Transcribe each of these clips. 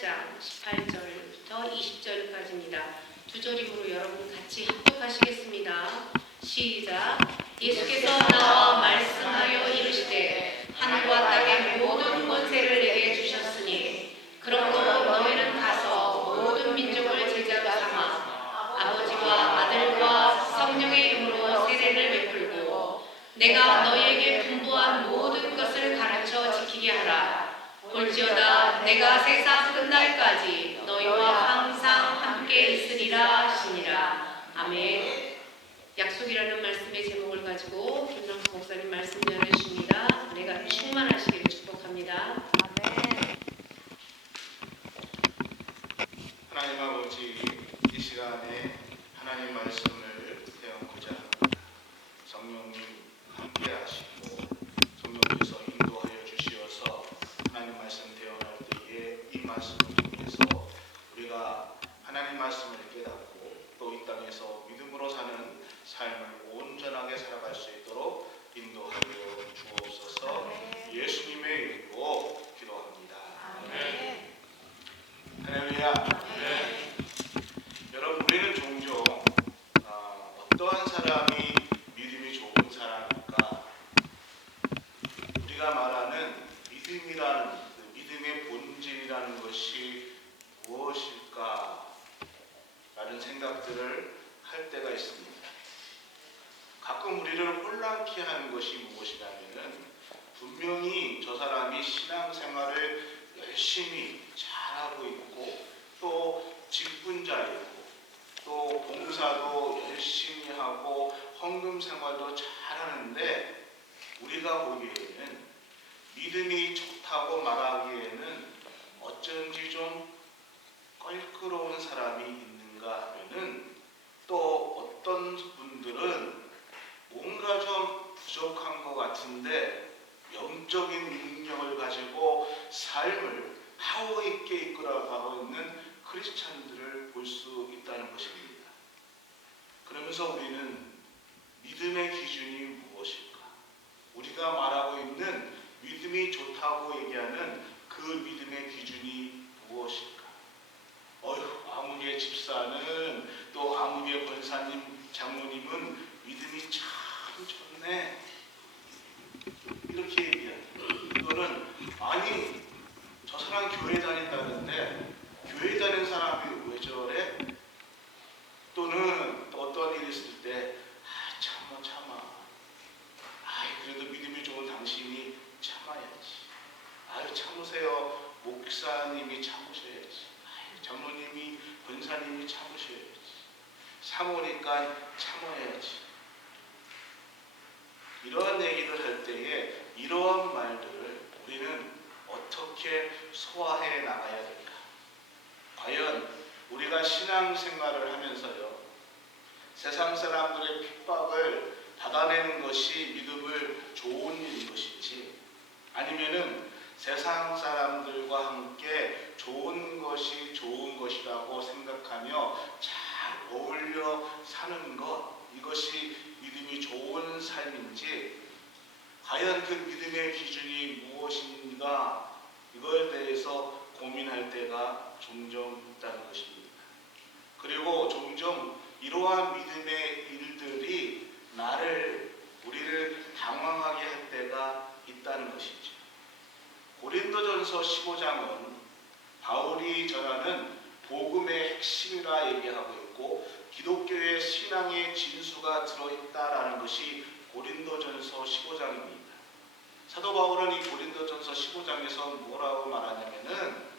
8장 18절부터 20절까지입니다. 두 절임으로 여러분 같이 합독하시겠습니다. 시작. 예수께서 나와 말씀하여 이르시되 하늘과 땅의 모든 권세를 내게 주셨으니 그러므로 너희는 가서 모든 민족을 제자로 삼아 아버지와 아들과 성령의 이름으로 세례를 베풀고 내가 너희에게 분부한 모든 것을 가르쳐 지키게 하라. 볼지어다 내가 세상 끝날까지 너희와 항상 함께 있으리라 하시니라. 아멘. 약속이라는 말씀의 제목을 가지고 김정수 목사님 말씀 전해주십니다. 내가 충만하시기를 축복합니다. 아멘. 하나님 아버지, 이 시간에 하나님 말씀을 배우고자 합니다. 성령님 함께 하시고 성령께서 인도하여 주시어서 하나님 말씀 대언할 때에 이 말씀을 통해서 우리가 하나님 말씀을 깨닫고 또 이 땅에서 믿음으로 사는 삶을 온전하게 살아갈 수 있도록 인도하여 주옵소서. 예수님의 이름으로 기도합니다. 아멘. 할렐루야. 여러분, 우리는 종종 어떠한 사람이 믿음이 좋은 사람일까? 우리가 말하는 믿음이라는 그 믿음의 본질이라는 것이 무엇일까? 라는 생각들을 할 때가 있습니다. 가끔 우리를 혼란케 하는 것이 무엇이냐면은 분명히 저 사람이 신앙생활을 열심히 잘하고 있고 또 직분자이고 또 봉사도 열심히 하고 헌금 생활도 잘하는데 우리가 보기에는 믿음이 좋다고 말하기에는 어쩐지 좀 껄끄러운 사람이 있는가 하면은 또 어떤 분들은 뭔가 좀 부족한 것 같은데 영적인 능력을 가지고 삶을 파워 있게 이끌어가고 있는 크리스찬들을 볼 수 있다는 것입니다. 그러면서 우리는 믿음의 기준이 무엇일까? 우리가 말하고 있는 믿음이 좋다고 얘기하는 그 믿음의 기준이 무엇일까? 아무개의 집사는 또 아무개 권사님, 장로님은 믿음이 참 좋네. 이렇게 얘기합니다. 또는 아니 저 사람 교회 다닌다는데 교회 다니는 사람이 왜 저래? 또는 어떤 일이 있을 때 참아. 그래도 믿음이 좋은 당신이 참아야지. 참으세요. 목사님이 참으셔야지. 장로님이 권사님이 참으셔야지. 사모니까 참아야지. 이러한 얘기를 할 때에 이러한 말들을 우리는 어떻게 소화해 나가야 될까? 과연 우리가 신앙생활을 하면서요, 세상 사람들의 핍박을 받아내는 것이 믿음을 좋은 일인 것인지, 아니면은 세상 사람들과 함께 좋은 것이 좋은 것이라고 생각하며 잘 어울려 사는 것, 이것이 믿음이 좋은 삶인지, 과연 그 믿음의 기준이 무엇인가, 이거에 대해서 고민할 때가 종종 있다는 것입니다. 그리고 종종 이러한 믿음의 일들이 우리를 당황하게 할 때가 있다는 것이죠. 고린도전서 15장은 바울이 전하는 복음의 핵심이라 얘기하고 있고 기독교의 신앙의 진수가 들어있다라는 것이 고린도전서 15장입니다. 사도 바울은 이 고린도전서 15장에서 뭐라고 말하냐면은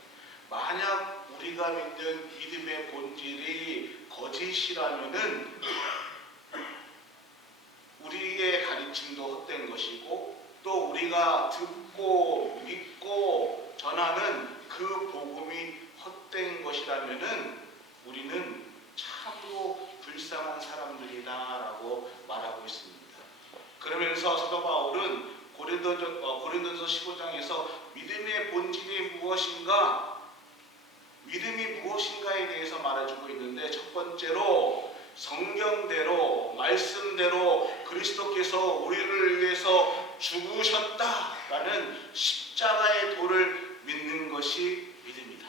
만약 우리가 믿는 믿음의 본질이 거짓이라면은 우리의 가르침도 헛된 것이고 또 우리가 듣고 믿고 전하는 그 복음이 헛된 것이라면은 우리는 참으로 불쌍한 사람들이다라고 말하고 있습니다. 그러면서 사도 바울은 고린도전서 15장에서 믿음의 본질이 무엇인가, 믿음이 무엇인가에 대해서 말해주고 있는데, 첫 번째로 성경대로 말씀대로 그리스도께서 우리를 위해서 죽으셨다라는 십자가의 도를 믿는 것이 믿음이다.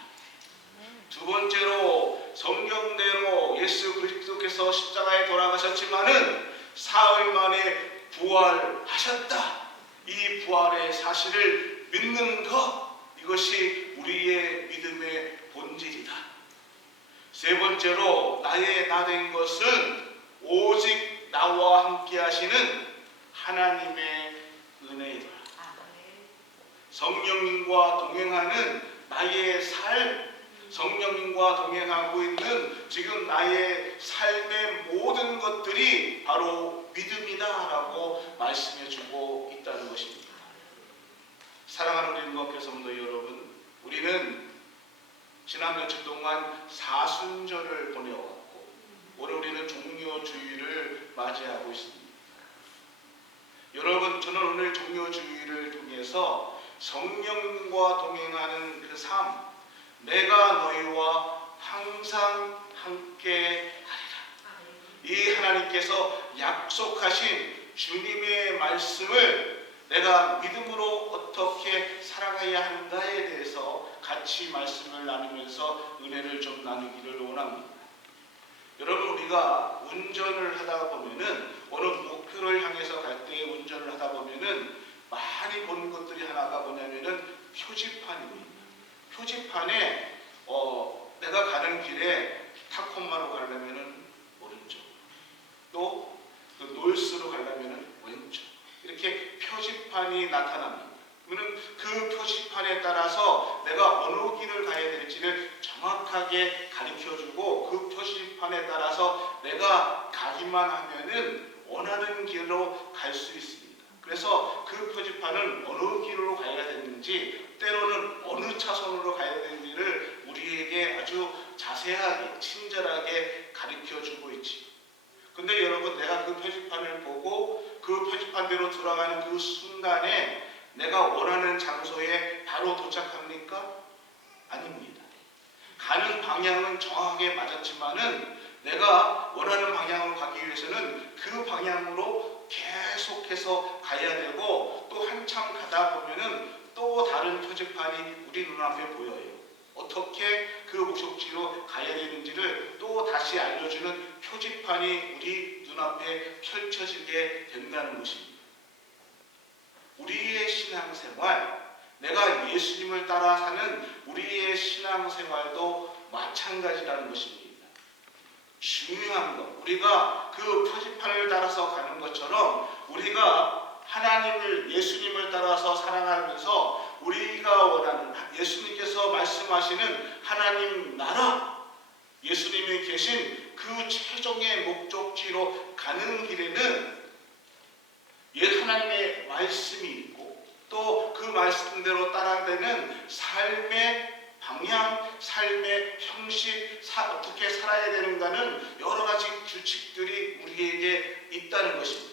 두 번째로 성경대로 예수 그리스도께서 십자가에 돌아가셨지만은 사흘 만에 부활하셨다. 이 부활의 사실을 믿는 것, 이것이 우리의 믿음의 본질이다. 세 번째로 나의 나 된 것은 오직 나와 함께 하시는 하나님의 은혜이다. 성령님과 동행하는 나의 삶, 성령님과 동행하고 있는 지금 나의 삶의 모든 것들이 바로 믿음이다라고 말씀해주고 있다는 것입니다. 사랑하는 우리 인권교 성도 여러분, 우리는 지난 며칠 동안 사순절을 보내왔고 오늘 우리는 종료주일을 맞이하고 있습니다. 여러분, 저는 오늘 종료주일을 통해서 성령과 동행하는 그 삶, 내가 너희와 항상 함께 하리라. 이 하나님께서 약속하신 주님의 말씀을 내가 믿음으로 어떻게 살아가야 하는가에 대해서 같이 말씀을 나누면서 은혜를 좀 나누기를 원합니다. 여러분, 우리가 운전을 하다 보면은 어느 목표를 향해서 갈 때 운전을 하다 보면은 많이 보는 것들이 하나가 뭐냐면은 표지판입니다. 표지판에 내가 가는 길에 타코마로 가려면은 오른쪽, 또 그 놀스로 가려면은 왼쪽, 이렇게 표지판이 나타납니다. 그러면 그 표지판에 따라서 내가 어느 길을 가야 될지를 정확하게 가르쳐주고 그 표지판에 따라서 내가 가기만 하면은 원하는 길로 갈 수 있습니다. 그래서 그 표지판은 어느 길로 가야 되는지, 때로는 어느 차선으로 가야 되는지를 우리에게 아주 자세하게 친절하게 가르쳐주고 있지. 근데 여러분, 내가 그 표지판을 보고 그 표지판대로 돌아가는 그 순간에 내가 원하는 장소에 바로 도착합니까? 아닙니다. 가는 방향은 정확하게 맞았지만은 내가 원하는 방향으로 가기 위해서는 그 방향으로 계속해서 가야 되고, 또 한참 가다 보면은 또 다른 표지판이 우리 눈앞에 보여요. 어떻게 그 목적지로 가야 되는지를 또 다시 알려주는 표지판이 우리 눈앞에 펼쳐지게 된다는 것입니다. 우리의 신앙생활, 내가 예수님을 따라 사는 우리의 신앙생활도 마찬가지라는 것입니다. 중요한 것, 우리가 그 표지판을 따라서 가는 것처럼 우리가 하나님을, 예수님을 따라서 살아가면서 우리가 원하는, 예수님께서 말씀하시는 하나님 나라, 예수님이 계신 그 최종의 목적지로 가는 길에는 하나님의 말씀이 있고, 또 그 말씀대로 따라가는 삶의 방향, 삶의 형식, 어떻게 살아야 되는가는 여러 가지 규칙들이 우리에게 있다는 것입니다.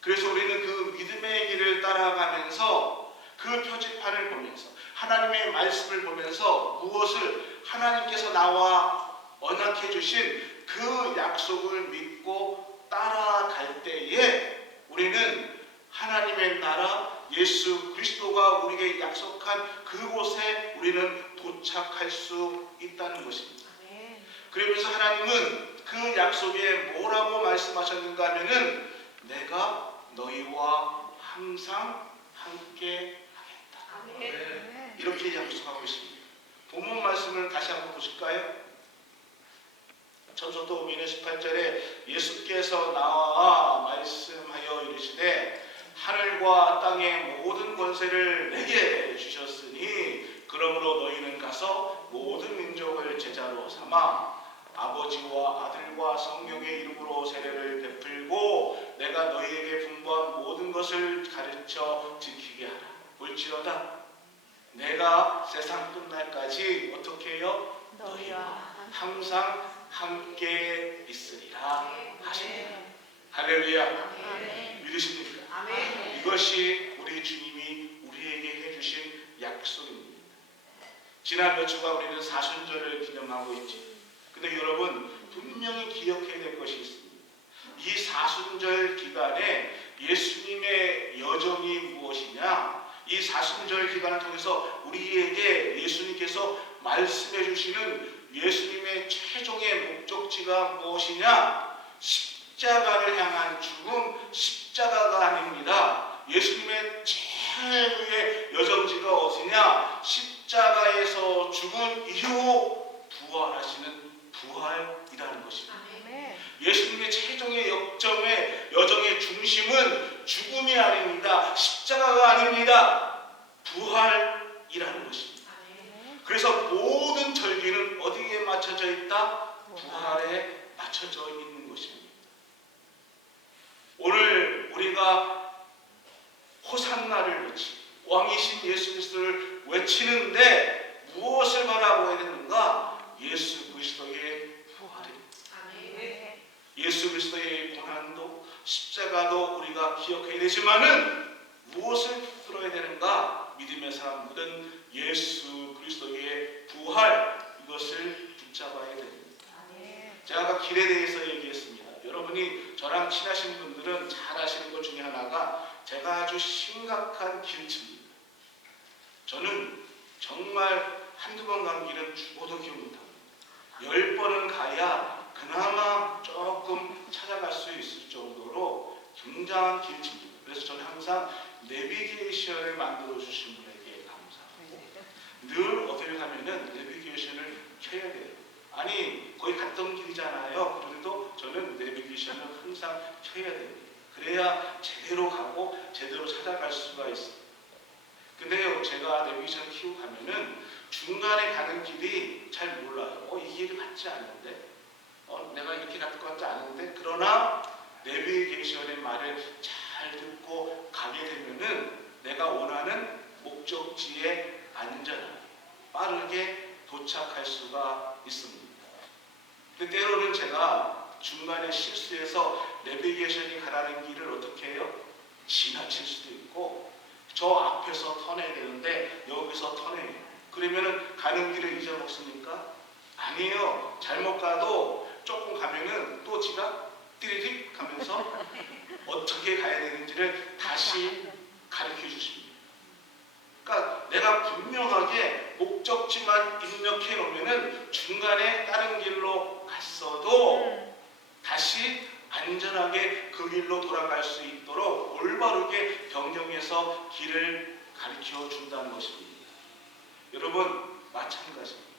그래서 우리는 그 믿음의 길을 따라가면서 그 표지판을 보면서 하나님의 말씀을 보면서 무엇을 하나님께서 나와 언약해 주신 그 약속을 믿고 따라갈 때에 우리는 하나님의 나라, 예수 그리스도가 우리에게 약속한 그곳에 우리는 도착할 수 있다는 것입니다. 그러면서 하나님은 그 약속에 뭐라고 말씀하셨는가 하면은 내가 너희와 항상 함께 하겠다. 이렇게 약속하고 있습니다. 본문 말씀을 다시 한번 보실까요? 전서도민의 18절에 예수께서 나와 말씀하여 이르시되 하늘과 땅의 모든 권세를 내게 주셨으니 그러므로 너희는 가서 모든 민족을 제자로 삼아 아버지와 아들과 성령의 이름으로 세례를 베풀고 내가 너희에게 분부한 모든 것을 가르쳐 지키게 하라. 볼지어다 내가 세상 끝날까지 어떻게 해요? 너희와 항상 함께 있으리라 하십니다. 할렐루야. 믿으십니까? 이것이 우리 주님이 우리에게 해주신 약속입니다. 지난 며칠간 우리는 사순절을 기념하고 있지. 근데 여러분, 분명히 기억해야 될 것이 있습니다. 이 사순절 기간에 예수님의 여정이 무엇이냐? 이 사순절 기간을 통해서 우리에게 예수님께서 말씀해 주시는 예수님의 최종의 목적지가 무엇이냐? 십자가를 향한 죽음, 십자가가 아닙니다. 예수님의 최후의 여정지가 어디냐? 십자가에서 죽은 이후 부활하시는 부활이라는 것입니다. 아멘. 예수님의 최종의 여정의 중심은 죽음이 아닙니다. 십자가가 아닙니다. 부활이라는 것입니다. 그래서 모든 절기는 어디에 맞춰져 있다? 부활에 맞춰져 있는 것입니다. 오늘 우리가 호산나를 외치, 왕이신 예수 그리스도를 외치는데 무엇을 바라보아야 되는가? 예수 그리스도의 부활입니다. 아멘. 예수 그리스도의 고난도 십자가도 우리가 기억해야 되지만은 무엇을 붙들어야 되는가? 믿음의 사람들은 예수 그리스도의 부활, 이것을 붙잡아야 됩니다. 아멘. 제가 아까 길에 대해서 얘기했습니다. 여러분이 저랑 친하신 분들은 잘 아시는 것 중에 하나가 제가 아주 심각한 길치입니다. 저는 정말 한두 번 간 길은 죽어도 기억 못합니다. 10번은 가야 그나마 조금 찾아갈 수 있을 정도로 굉장한 길치입니다. 그래서 저는 항상 내비게이션을 만들어 주신 분에게 감사하고 늘 어딜 가면은 내비게이션을 켜야 돼요. 아니 거의 갔던 길이잖아요. 그래도 저는 내비게이션을 항상 켜야 됩니다. 그래야 제대로 가고 제대로 찾아갈 수가 있어요. 근데요, 제가 내비게이션 켜고 가면은 중간에 가는 길이 잘 몰라요. 이 길이 맞지 않은데, 내가 이렇게 갈 것 같지 않은데, 그러나 내비게이션의 말을 잘 듣고 가게 되면은 내가 원하는 목적지에 안전하게 빠르게 도착할 수가 있습니다. 근데 때로는 제가 중간에 실수해서 내비게이션이 가라는 길을 어떻게 해요? 지나칠 수도 있고 저 앞에서 턴해야 되는데 여기서 턴해요. 그러면은 가는 길을 잊어먹습니까? 아니에요. 잘못 가도 조금 가면은 또 지가 띠리릭 가면서 어떻게 가야 되는지를 다시 가르쳐 주십니다. 그러니까 내가 분명하게 목적지만 입력해 놓으면은 중간에 다른 길로 갔어도 다시 안전하게 그 길로 돌아갈 수 있도록 올바르게 변경해서 길을 가르쳐 준다는 것입니다. 여러분 마찬가지입니다.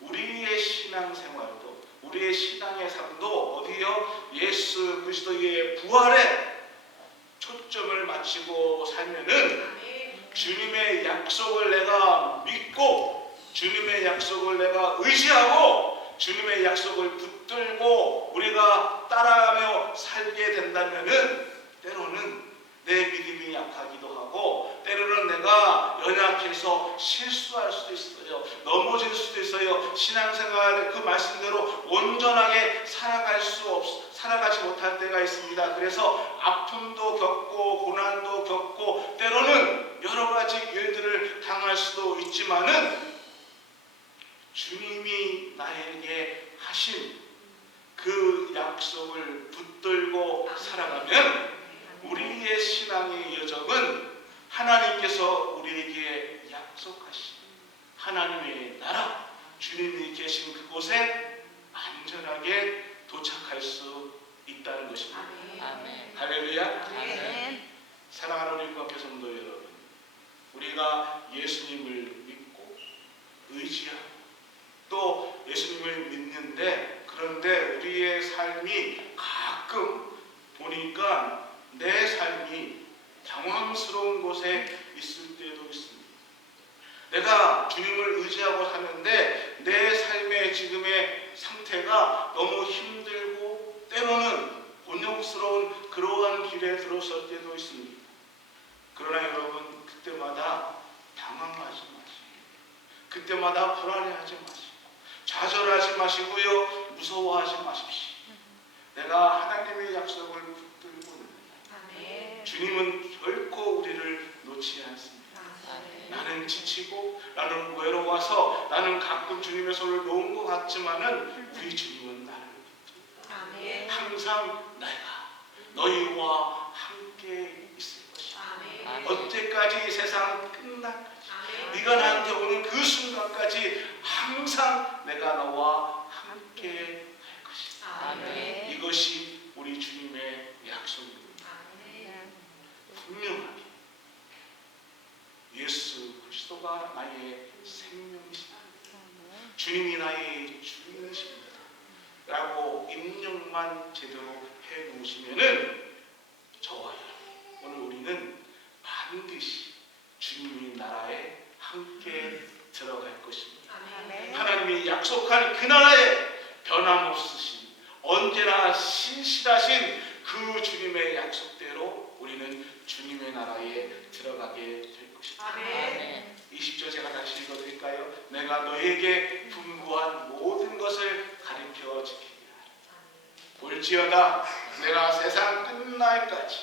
우리의 신앙생활도 우리의 신앙의 삶도 어디요? 예수 그리스도의 부활에 초점을 맞추고 살면은 주님의 약속을 내가 믿고 주님의 약속을 내가 의지하고 주님의 약속을 붙들고 우리가 따라가며 살게 된다면은 때로는 내 믿음이 약하기도 하고 때로는 내가 연약해서 실수할 수도 있어요. 넘어질 수도 있어요. 신앙생활 그 말씀대로 온전하게 살아가지 못할 때가 있습니다. 그래서 아픔도 겪고 고난도 겪고 때로는 여러 가지 일들을 당할 수도 있지만은 주님이 나에게 하신 그 약속을 붙들고 살아가면 우리의 신앙의 여정은 하나님께서 우리에게 약속하신 하나님의 나라 주님이 계신 그곳에 안전하게 도착할 수 있다는 것입니다. 아멘. 할렐루야. 아멘. 사랑하는 우리 국학교 성도 여러분, 우리가 예수님을 믿고 의지하고 또 예수님을 믿는데 그런데 우리의 삶이 가끔 보니까 내 삶이 당황스러운 곳에 있을 때도 있습니다. 내가 주님을 의지하고 사는데 내 삶의 지금의 상태가 너무 힘들고 때로는 곤욕스러운 그러한 길에 들어설 때도 있습니다. 그러나 여러분 그때마다 당황하지 마시고 그때마다 불안해하지 마시고 좌절하지 마시고요. 무서워하지 마십시오. 내가 하나님의 약속을 붙들고 있는 주님은 결코 우리를 놓지 않습니다. 나는 지치고 나는 외로워서 나는 가끔 주님의 손을 놓은 것 같지만은 우리 주님은 나를 항상 내가 너희와 함께 있을 것이다. 언제까지 이 세상 끝날까지 네가 나한테 오는 그 순간까지 주님이 나의 주인이십니다 라고 입력만 제대로 해놓으시면은 저와 여러분 오늘 우리는 반드시 주님의 나라에 함께 들어갈 것입니다. 아멘. 하나님이 약속한 그 나라에 변함없으신 언제나 신실하신 그 주님의 약속대로 우리는 주님의 나라에 들어가게 될 것입니다. 아멘. 20절 제가 다시 읽어드릴까요? 내가 너에게 분부한 모든 것을 가르쳐 지키리라. 볼지어다 내가 세상 끝날까지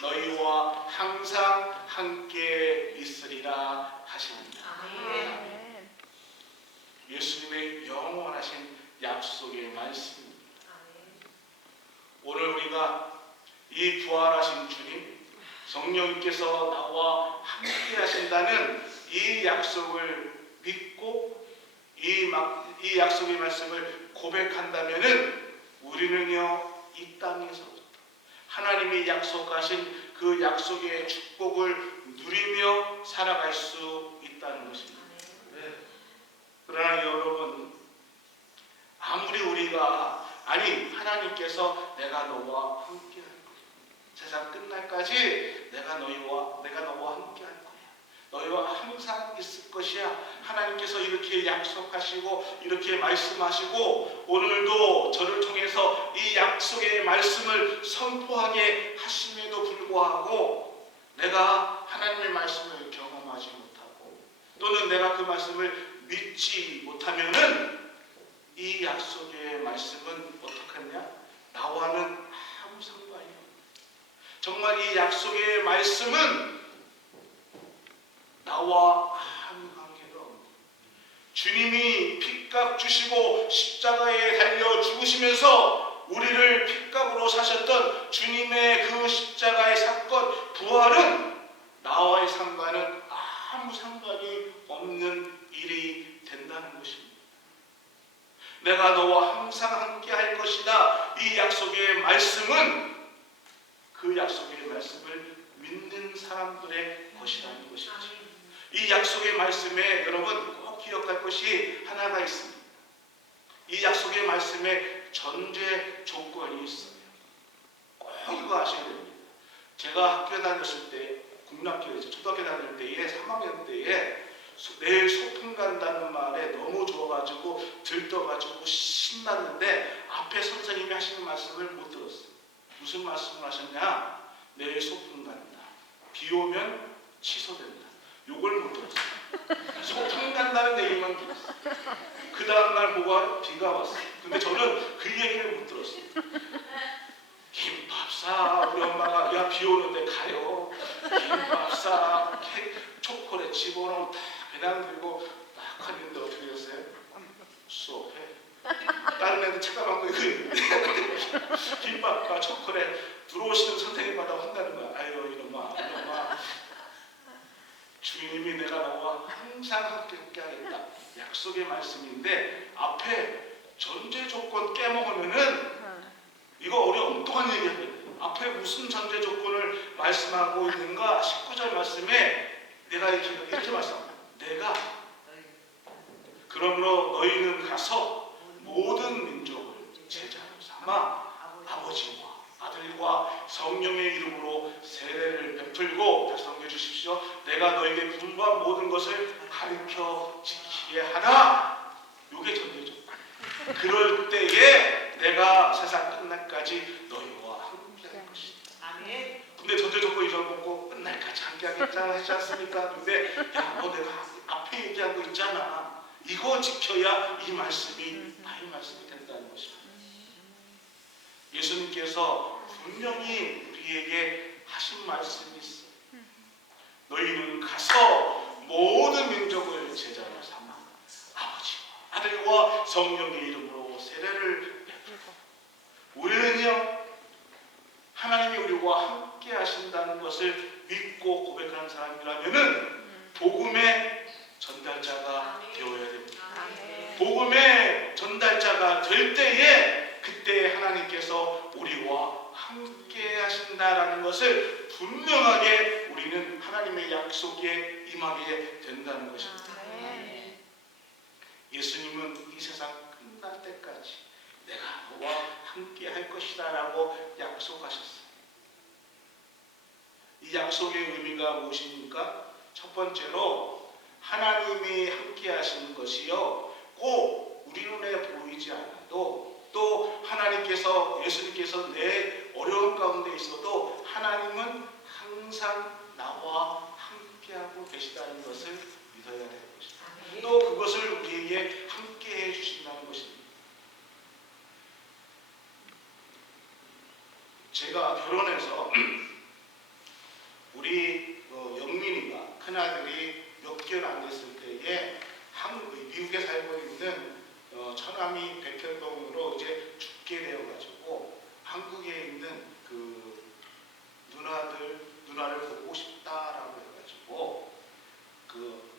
너희와 항상 함께 있으리라 하십니다. 아멘. 예수님의 영원하신 약속의 말씀입니다. 오늘 우리가 이 부활하신 주님 성령님께서 나와 함께 하신다는 이 약속을 믿고 이 약속의 말씀을 고백한다면은 우리는요 이 땅에서부터 하나님이 약속하신 그 약속의 축복을 누리며 살아갈 수 있다는 것입니다. 그러나 여러분 아무리 우리가 하나님께서 내가 너와 함께 할 거야. 세상 끝날까지 내가 너와 함께 할 거야. 너희와 항상 있을 것이야. 하나님께서 이렇게 약속하시고 이렇게 말씀하시고 오늘도 저를 통해서 이 약속의 말씀을 선포하게 하심에도 불구하고 내가 하나님의 말씀을 경험하지 못하고 또는 내가 그 말씀을 믿지 못하면은 이 약속의 말씀은 어떡하냐? 나와는 아무 상관이 없다. 정말 이 약속의 말씀은 나와 아무 관계가 없다. 주님이 핏값 주시고 십자가에 달려 죽으시면서 우리를 핏값으로 사셨던 주님의 그 십자가의 사건 부활은 나와의 상관은 아무 상관이 없는 일이 된다는 것입니다. 내가 너와 항상 함께 할 것이다. 이 약속의 말씀은 그 약속의 말씀을 믿는 사람들의 것이라는 것이죠. 이 약속의 말씀에 여러분 꼭 기억할 것이 하나가 있습니다. 이 약속의 말씀에 전제 조건이 있어요. 꼭 이거 아셔야 됩니다. 제가 학교 다녔을 때 국민학교에서 초등학교 다닐 때에 3학년 때에 내일 소풍 간다는 말에 너무 좋아가지고 들떠가지고 신났는데 앞에 선생님이 하시는 말씀을 못 들었어요. 무슨 말씀을 하셨냐? 내일 소풍 간다. 비 오면 취소된다. 요걸 못 들었어요. 소풍 간다는 얘기만 들었어요. 그 다음날 뭐가 비가 왔어요. 근데 저는 그 얘기를 못 들었어요. 김밥 사. 우리 엄마가 야 비 오는데 가요. 김밥 사. 초콜릿 집어넣으면 다 배낭 들고 딱 하는데 어떻게 됐어요? 수업해. 다른 애들 책가방 들고 김밥과 초콜릿 들어오시는 선생님마다 혼나는 거야. 아유 이놈아. 주님이 내가 너와 항상 함께 하겠다. 약속의 말씀인데 앞에 전제 조건 깨먹으면은 이거 엉뚱한 얘기야. 앞에 무슨 전제 조건을 말씀하고 있는가? 19절 말씀에 내가 이렇게 말씀합니다. 내가 그러므로 너희는 가서 모든 민족을 제자로 삼아 아버지와 아들과 성령의 이름으로 세례를 베풀고 다시 넘겨주십시오. 내가 너에게 분부한 모든 것을 가르쳐 지키게 하라. 이게 전제 조건. 그럴 때에 내가 세상 끝날까지 너희와 함께 할 것이다. 아멘. 근데 전제 조건 잊어먹고 끝날까지 함께 하겠다 하지 않습니까? 근데 야 너 내가 앞에 얘기한 거 있잖아. 이거 지켜야 이 말씀이 나의 말씀이 된다는 것입니다. 예수님께서 분명히 우리에게 하신 말씀이 있어. 너희는 가서 모든 민족을 제자로 삼아 아버지와 아들과 성령의 이름으로 세례를 베풀고 우리는요 하나님이 우리와 함께 하신다는 것을 믿고 고백하는 사람이라면은 복음의 전달자가 되어야 됩니다. 복음의 전달자가 될 때에 그때 하나님께서 우리와 함께 하신다라는 것을 분명하게 우리는 하나님의 약속에 임하게 된다는 것입니다. 예수님은 세상 끝날 때까지 내가 너와 함께 할 것이다 라고 약속하셨어요. 이 약속의 의미가 무엇입니까? 첫 번째로 하나님이 함께 하시는 것이요, 꼭 우리 눈에 보이지 않아도, 또 하나님께서, 예수님께서 내 어려운 가운데 있어도 하나님은 항상 나와 함께하고 계시다는 것을 믿어야 되는 것입니다. 또 그것을 우리에게 함께 해주신다는 것입니다. 제가 결혼해서 우리 영민이가, 큰아들이 몇 개월 안 됐을 때에 미국에 살고 있는 처남이 백혈병으로 이제 죽게 되어가지고 한국에 있는 그 누나를 보고 싶다라고 해가지고 그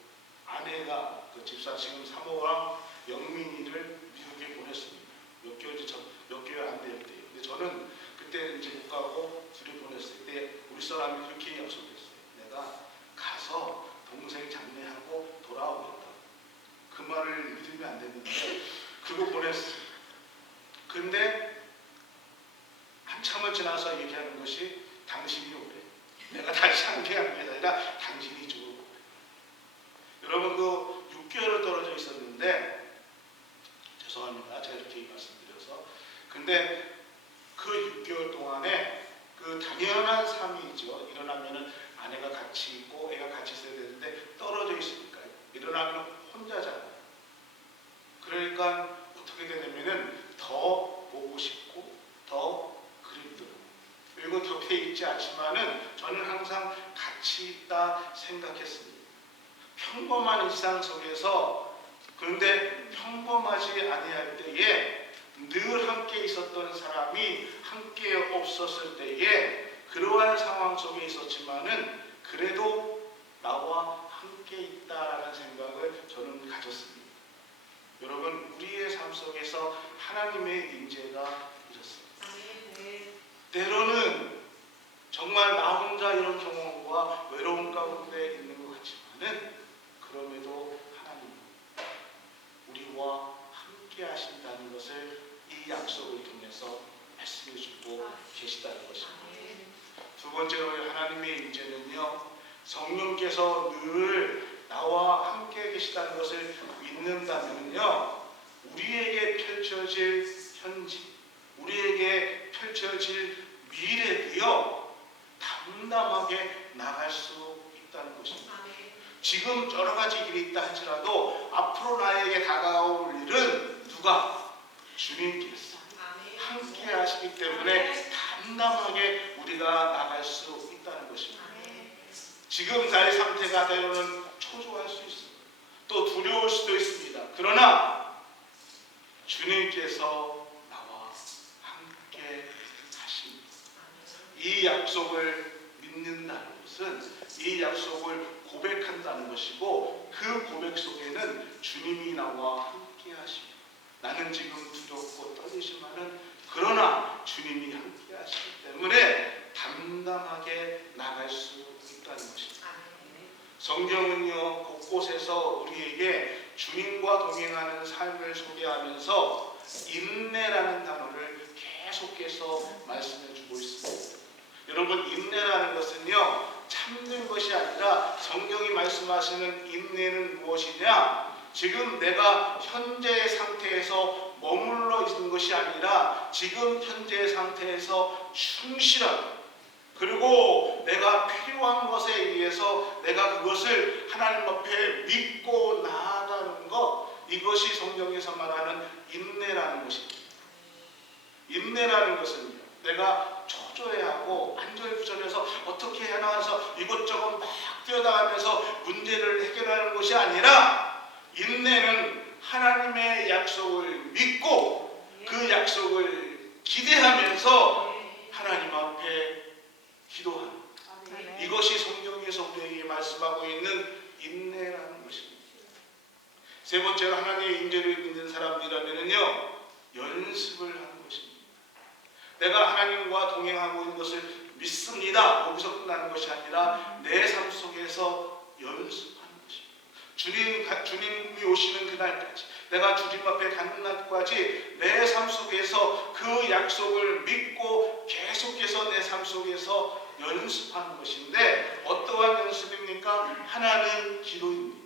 아내가 그 집사 지금 사모랑 영민이를 미국에 보냈습니다. 몇 개월 안 될 때요. 근데 저는 그때 이제 못 가고 둘이 보냈을 때 우리 사람이 그렇게 약속했어요. 내가 가서 동생 장례하고 돌아오겠다. 그 말을 믿으면 안 되는데 그거 보냈어요. 근데 한참을 지나서 얘기하는 것이 당신이 오래. 내가 다시 함께하는 게 아니라 당신이 죽을 거래. 여러분 그 6개월을 떨어져 있었는데, 죄송합니다. 제가 이렇게 말씀드려서. 근데 그 6개월 동안에 그 당연한 삶이죠. 일어나면은 아내가 같이 있고 애가 같이 있어야 되는데 떨어져 있으니까요. 일어나면 혼자 자고. 그러니까 어떻게 되냐면은 더 보고 싶고 더 그립더라고요. 그리고 곁에 있지 않지만은 저는 항상 같이 있다 생각했습니다. 평범한 일상 속에서, 그런데 평범하지 아니할 때에 늘 함께 있었던 사람이 함께 없었을 때에 그러한 상황 속에 있었지만은 그래도 나와 함께 있다라는 생각을 저는 가졌습니다. 여러분, 우리의 삶 속에서 하나님의 임재가 이렇습니다. 때로는 정말 나 혼자 이런 경험과 외로움 가운데 있는 것 같지만은 그럼에도 하나님 우리와 함께 하신다는 것을 이 약속을 통해서 말씀해 주고 계시다는 것입니다. 두 번째로 하나님의 임재는요, 성령께서 늘 나와 함께 계시다는 것을 믿는다면요, 우리에게 펼쳐질 현지, 우리에게 펼쳐질 미래도요 담담하게 나갈 수 있다는 것입니다. 지금 여러 가지 일이 있다 할지라도 앞으로 나에게 다가올 일은 누가? 주님께서 함께 하시기 때문에 담담하게 우리가 나갈 수 있다는 것입니다. 지금 나의 상태가 때로는 초조할 수 있습니다. 또 두려울 수도 있습니다. 그러나 주님께서 나와 함께 하십니다. 이 약속을 믿는다는 것은 이 약속을 고백한다는 것이고, 그 고백 속에는 주님이 나와 함께 하십니다. 나는 지금 두렵고 떨리지만은 그러나 주님이 함께 하시기 때문에 담담하게 나갈 수 있다는 것입니다. 성경은요 곳곳에서 우리에게 주님과 동행하는 삶을 소개하면서 인내라는 단어를 계속해서 말씀해 주고 있습니다. 여러분, 인내라는 것은요 참는 것이 아니라 성경이 말씀하시는 인내는 무엇이냐? 지금 내가 현재의 상태에서 머물러 있는 것이 아니라 지금 현재의 상태에서 충실하고, 그리고 내가 필요한 것에 의해서 내가 그것을 하나님 앞에 믿고 나아가는 것, 이것이 성경에서 말하는 인내라는 것입니다. 인내라는 것은요, 내가 초조해하고 안절부절해서 어떻게 해나가서 이것저것 막 뛰어나가면서 문제를 해결하는 것이 아니라, 인내는 하나님의 약속을 믿고 그 약속을 기대하면서 하나님 앞에 기도하는, 이것이 성경에서 우리에게 말씀하고 있는 인내라는 것입니다. 세 번째로 하나님의 임재를 믿는 사람들이라면요 연습을 하는 것입니다. 내가 하나님과 동행하고 있는 것을 믿습니다. 거기서 끝나는 것이 아니라 내 삶 속에서 연습하는 것입니다. 주님이 오시는 그날까지, 내가 주님 앞에 가는 날까지 내 삶 속에서 그 약속을 믿고 계속해서 내 삶 속에서 연습하는 것인데, 어떠한 연습입니까? 하나는 기도입니다.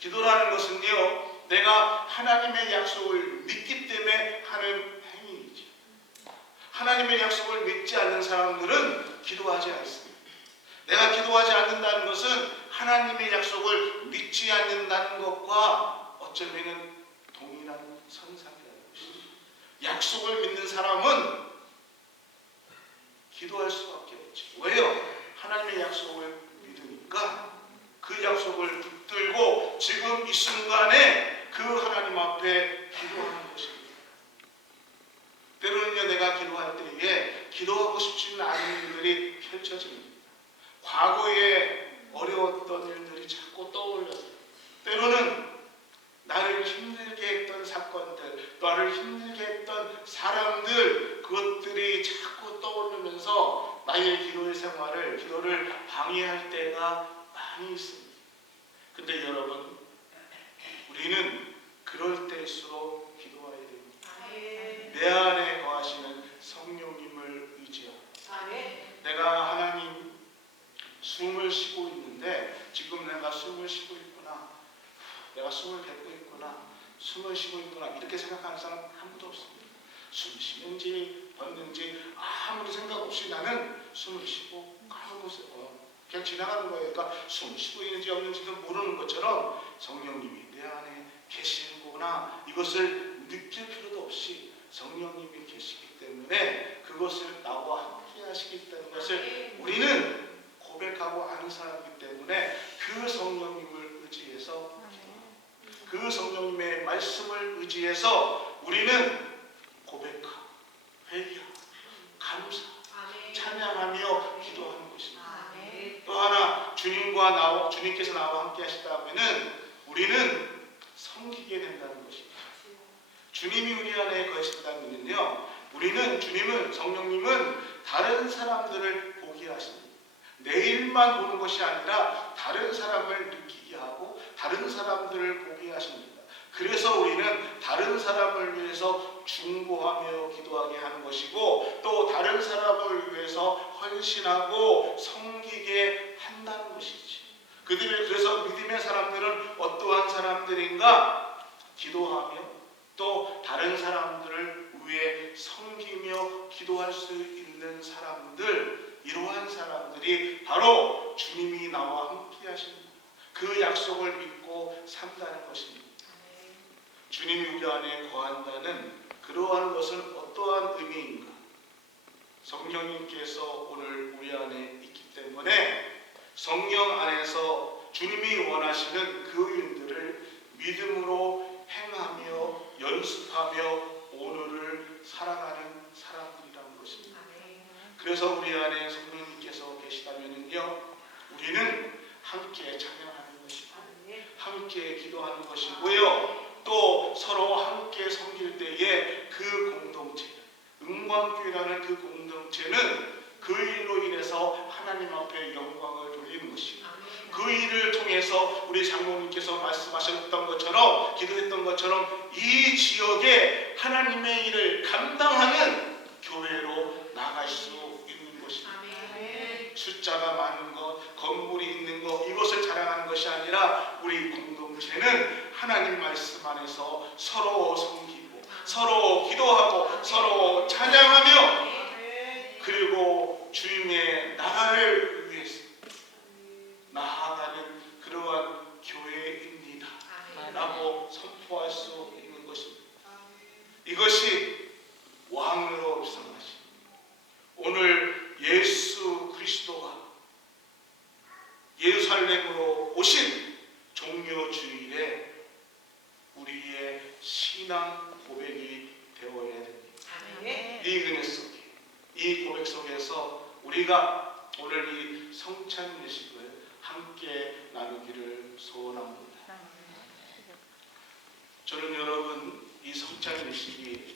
기도라는 것은요, 내가 하나님의 약속을 믿기 때문에 하는 행위이죠. 하나님의 약속을 믿지 않는 사람들은 기도하지 않습니다. 내가 기도하지 않는다는 것은 하나님의 약속을 믿지 않는다는 것과 어쩌면 동일한 선상이라는 것이죠. 약속을 믿는 사람은 기도할 수밖에 없죠. 왜요? 하나님의 약속을 믿으니까 그 약속을 붙들고 지금 이 순간에 그 하나님 앞에 기도하는 것입니다. 때로는요, 내가 기도할 때에 기도하고 싶지는 않은 일들이 펼쳐집니다. 과거에 어려웠던 일들이 자꾸 떠올려서, 때로는 나를 힘들게 했던 사건들, 나를 힘들게 했던 사람들, 그것들이 자꾸 떠오르면서 나의 기도의 생활을, 기도를 방해할 때가 많이 있습니다. 근데 여러분, 우리는 그럴 때일수록 기도해야 됩니다. 내 안에 거하시는 성령님을 의지하고, 내가 하나님 숨을 쉬고 있는데 지금 내가 숨을 쉬고 있구나, 내가 숨을 뱉고 있구나, 숨을 쉬고 있구나, 이렇게 생각하는 사람 아무도 없습니다. 숨 쉬는지 뱉는지 아무도 생각 없이 나는 숨을 쉬고 가고 그냥 지나가는 거예요. 그러니까 숨 쉬고 있는지 없는지도 모르는 것처럼 성령님이 내 안에 계시는구나, 이것을 느낄 필요도 없이 성령님이 계시기 때문에 그것을 나와 함께 하시기 때문에 것을 우리는 고백하고 아는 사람이기 때문에 그 성령님을 의지해서, 그 성령님의 말씀을 의지해서 우리는 고백하고 회개하고 감사, 찬양하며 기도하는 것입니다. 또 하나, 주님께서 나와 함께 하시다면은 우리는 섬기게 된다는 것입니다. 주님이 우리 안에 거하신다면요, 우리는 성령님은 다른 사람들을 보게 하십니다. 내일만 보는 것이 아니라 다른 사람을 느끼게 하고 다른 사람들을 보게 하십니다. 그래서 우리는 다른 사람을 위해서 중보하며 기도하게 하는 것이고, 또 다른 사람을 위해서 헌신하고 섬기게 한다는 것이지. 그래서 믿음의 사람들은 어떠한 사람들인가? 기도하며 또 다른 사람들을 위해 섬기며 기도할 수 있는 사람들, 이러한 사람들이 바로 주님이 나와 함께 하십니다. 그 약속을 믿고 산다는 것입니다. 주님이 우리 안에 거한다는 그러한 것은 어떠한 의미인가? 성령님께서 오늘 우리 안에 있기 때문에 성령 안에서 주님이 원하시는 그 일들을 믿음으로 행하며 연습하며 오늘을 살아가는 사람들이라는 것입니다. 그래서 우리 안에 성령님께서 계시다면요, 우리는 함께 찬양하는 것이고 함께 기도하는 것이고요, 또 서로 함께 섬길 때에 그 공동체, 은광교회라는 그 공동체는 그 일로 인해서 하나님 앞에 영광을 돌리는 것이고, 그 일을 통해서 우리 장로님께서 말씀하셨던 것처럼, 기도했던 것처럼 이 지역에 하나님의 일을 감당하는 교회로 나갈 수 있는 것입니다. 숫자가 많은 것, 건물이 있는 것, 이것을 자랑하는 것이 아니라 우리 공동체는 하나님 말씀 안에서 서로 섬기고 서로 기도하고 서로 찬양하며, 그리고 주님의 나라를 위해서 나아가는 그러한 교회입니다 라고 선포할 수 있는 것입니다. 이것이 왕으로 입성하신 오늘 예수 그리스도가 예루살렘으로 오신 종료주일에 우리의 신앙 고백이 되어야 됩니다. 이 은혜 속에, 이 고백 속에서 우리가 오늘 이 성찬 예식을 함께 나누기를 소원합니다. 저는 여러분, 이 성찬 예식이